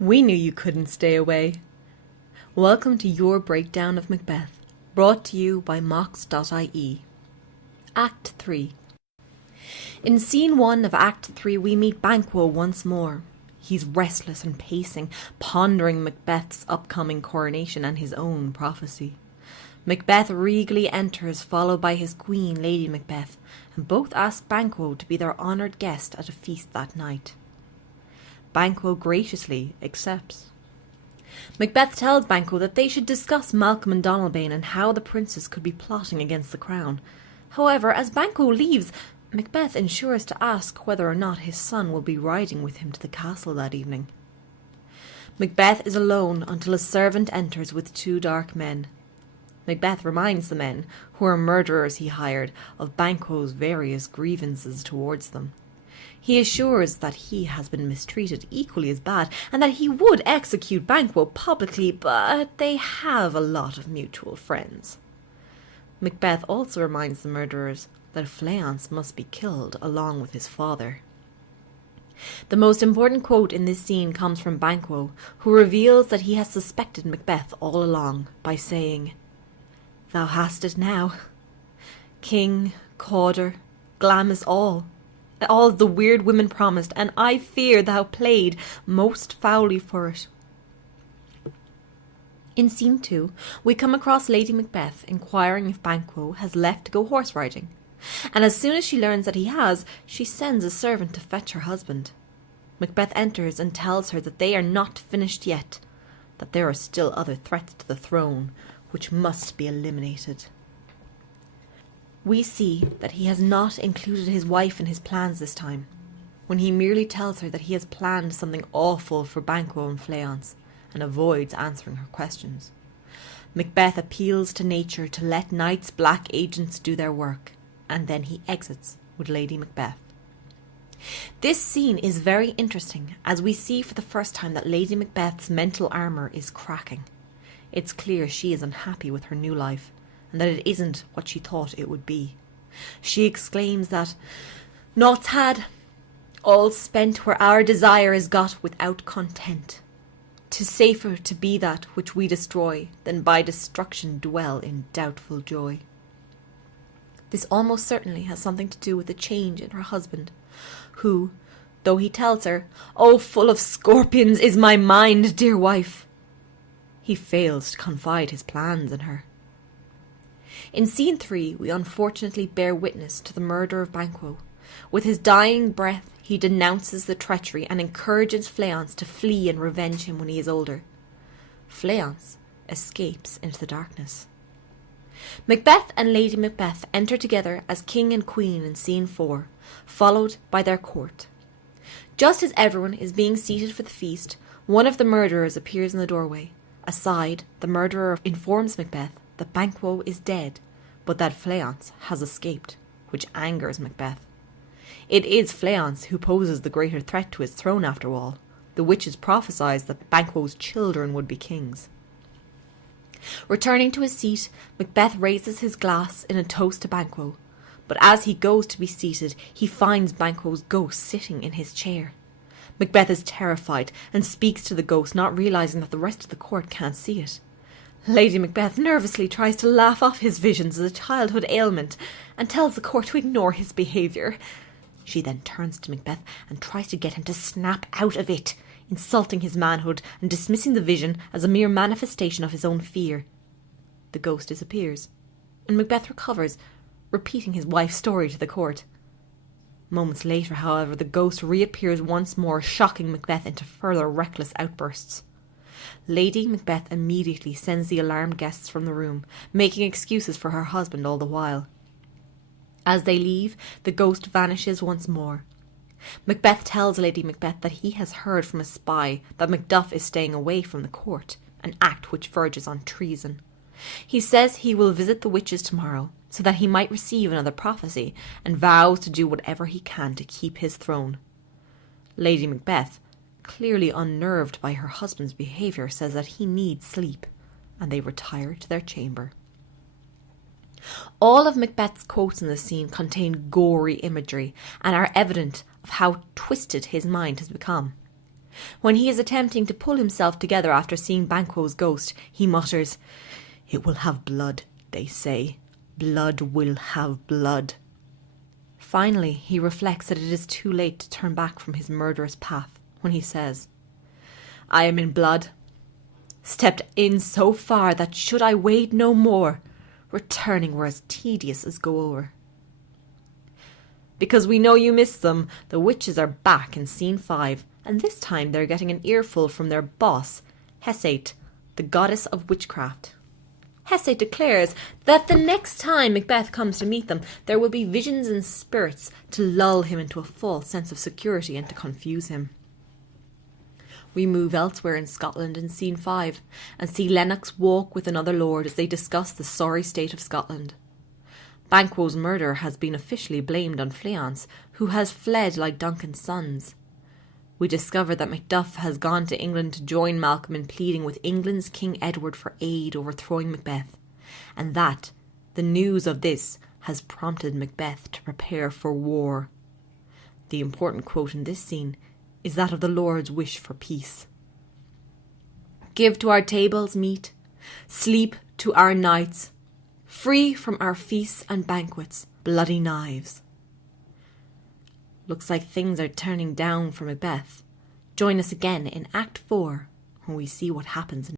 We knew you couldn't stay away. Welcome to your breakdown of Macbeth, brought to you by mocks.ie. Act 3. In scene 1 of Act 3 we meet Banquo once more. He's restless and pacing, pondering Macbeth's upcoming coronation and his own prophecy. Macbeth regally enters, followed by his queen, Lady Macbeth, and both ask Banquo to be their honoured guest at a feast that night. Banquo graciously accepts. Macbeth tells Banquo that they should discuss Malcolm and Donalbain and how the princes could be plotting against the crown. However, as Banquo leaves, Macbeth ensures to ask whether or not his son will be riding with him to the castle that evening. Macbeth is alone until a servant enters with 2 dark men. Macbeth reminds the men, who are murderers he hired, of Banquo's various grievances towards them. He assures that he has been mistreated equally as bad, and that he would execute Banquo publicly, but they have a lot of mutual friends. Macbeth also reminds the murderers that Fleance must be killed along with his father. The most important quote in this scene comes from Banquo, who reveals that he has suspected Macbeth all along by saying, "Thou hast it now. King, Cawdor, Glamis, all the weird women promised, and I fear thou played most foully for it." In scene 2, we come across Lady Macbeth inquiring if Banquo has left to go horse riding, and as soon as she learns that he has, she sends a servant to fetch her husband. Macbeth enters and tells her that they are not finished yet, that there are still other threats to the throne which must be eliminated. We see that he has not included his wife in his plans this time, when he merely tells her that he has planned something awful for Banquo and Fleance, and avoids answering her questions. Macbeth appeals to nature to let Night's black agents do their work, and then he exits with Lady Macbeth. This scene is very interesting, as we see for the first time that Lady Macbeth's mental armour is cracking. It's clear she is unhappy with her new life, and that it isn't what she thought it would be. She exclaims that "Naught's had, all spent where our desire is got without content. 'Tis safer to be that which we destroy than by destruction dwell in doubtful joy." This almost certainly has something to do with the change in her husband, who, though he tells her, "Oh, full of scorpions is my mind, dear wife," he fails to confide his plans in her. In scene 3, we unfortunately bear witness to the murder of Banquo. With his dying breath, he denounces the treachery and encourages Fleance to flee and revenge him when he is older. Fleance escapes into the darkness. Macbeth and Lady Macbeth enter together as king and queen in scene 4, followed by their court. Just as everyone is being seated for the feast, one of the murderers appears in the doorway. Aside, the murderer informs Macbeth that Banquo is dead, but that Fleance has escaped, which angers Macbeth. It is Fleance who poses the greater threat to his throne after all. The witches prophesied that Banquo's children would be kings. Returning to his seat, Macbeth raises his glass in a toast to Banquo, but as he goes to be seated, he finds Banquo's ghost sitting in his chair. Macbeth is terrified and speaks to the ghost, not realising that the rest of the court can't see it. Lady Macbeth nervously tries to laugh off his visions as a childhood ailment and tells the court to ignore his behaviour. She then turns to Macbeth and tries to get him to snap out of it, insulting his manhood and dismissing the vision as a mere manifestation of his own fear. The ghost disappears, and Macbeth recovers, repeating his wife's story to the court. Moments later, however, the ghost reappears once more, shocking Macbeth into further reckless outbursts. Lady Macbeth immediately sends the alarmed guests from the room, making excuses for her husband all the while. As they leave, the ghost vanishes once more. Macbeth tells Lady Macbeth that he has heard from a spy that Macduff is staying away from the court, an act which verges on treason. He says he will visit the witches tomorrow, so that he might receive another prophecy, and vows to do whatever he can to keep his throne. Lady Macbeth, clearly unnerved by her husband's behaviour, says that he needs sleep, and they retire to their chamber. All of Macbeth's quotes in this scene contain gory imagery and are evident of how twisted his mind has become. When he is attempting to pull himself together after seeing Banquo's ghost, he mutters, "It will have blood, they say. Blood will have blood." Finally, he reflects that it is too late to turn back from his murderous path when he says, "I am in blood, stepped in so far that should I wade no more, returning were as tedious as go o'er." Because we know you missed them, the witches are back in scene 5, and this time they're getting an earful from their boss, Hesate, the goddess of witchcraft. Hesate declares that the next time Macbeth comes to meet them, there will be visions and spirits to lull him into a false sense of security and to confuse him. We move elsewhere in Scotland in scene 5 and see Lennox walk with another lord as they discuss the sorry state of Scotland. Banquo's murder has been officially blamed on Fleance, who has fled like Duncan's sons. We discover that Macduff has gone to England to join Malcolm in pleading with England's King Edward for aid overthrowing Macbeth, and that the news of this has prompted Macbeth to prepare for war. The important quote in this scene is that of the Lord's wish for peace. "Give to our tables meat, sleep to our nights, free from our feasts and banquets, bloody knives." Looks like things are turning down for Macbeth. Join us again in Act 4 when we see what happens